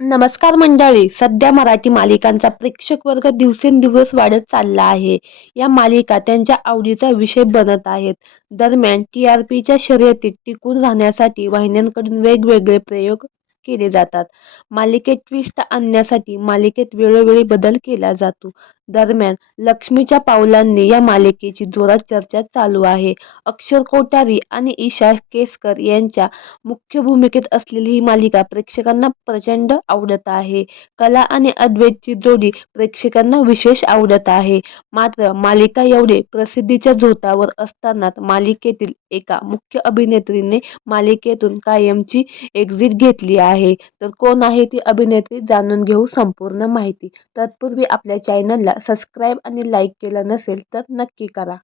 नमस्कार मंडळी. सध्या मराठी मालिकांचा प्रेक्षक वर्ग दिवसेंदिवस वाढत चालला आहे. या मालिका त्यांच्या आवडीचा विषय बनत आहेत. दरम्यान टीआरपीच्या शर्यतीत टिकून राहण्यासाठी वाहिन्यांकडून वेगवेगळे प्रयोग केले जातात. मालिकेत ट्विस्ट आणण्यासाठी मालिकेत वेळोवेळी बदल केला जातो. दरम्यान लक्ष्मीच्या पावलांनी या मालिकेची जोरात चर्चा चालू आहे. अक्षर कोठारी आणि ईशा केसकर यांच्या मुख्य भूमिकेत असलेली ही मालिका प्रेक्षकांना प्रचंड आवडत आहे. कला आणि अद्वैतची जोडी प्रेक्षकांना विशेष आवडत आहे. मात्र मालिका एवढे प्रसिद्धीच्या झोतावर असतानाच मालिकेतील एका मुख्य अभिनेत्रीने मालिकेतून कायमची एक्झिट घेतली आहे. तर कोण आहे ती अभिनेत्री जाणून घेऊ संपूर्ण माहिती. तत्पूर्वी आपल्या चॅनलला सबस्क्राईब आणि लाईक केलं नसेल तर नक्की करा.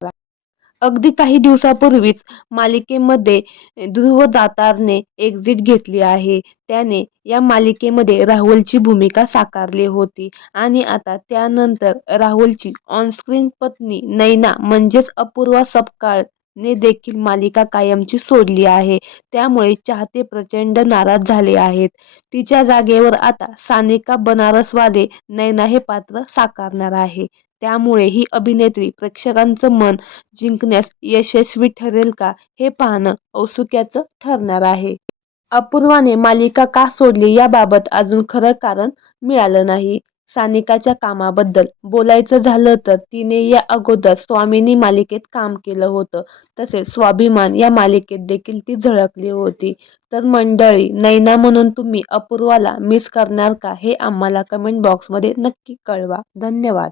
अगदी काही दिवसापूर्वीच मालिकेमध्ये ध्रुव दातारने एक्झिट घेतली आहे. त्याने या मालिकेमध्ये राहुलची भूमिका साकारली होती आणि आता त्यानंतर राहुलची ऑनस्क्रीन पत्नी नैना म्हणजेच अपूर्वा सपकाळ ने देखील मालिका कायमची सोडली आहे. त्यामुळे चाहते प्रचंड नाराज झाले आहेत. तिच्या जागेवर आता सानिका बनारसवाले नैना हे पात्र साकारणार आहे. त्यामुळे ही अभिनेत्री प्रेक्षकांचं मन जिंकण्यास यशस्वी ठरेल का हे पाहणं औत्सुक्याचं ठरणार आहे. अपूर्वाने मालिका का सोडली याबाबत अजून खरं कारण मिळालं नाही. सानिकाच्या कामाबद्दल बोलायचं झालं तर तिने या अगोदर स्वामिनी मालिकेत काम केलं होतं. तसेच स्वाभिमान या मालिकेत देखील ती झळकली होती. तर मंडळी, नैना म्हणून तुम्ही अपूर्वाला मिस करणार का हे आम्हाला कमेंट बॉक्समध्ये नक्की कळवा. धन्यवाद.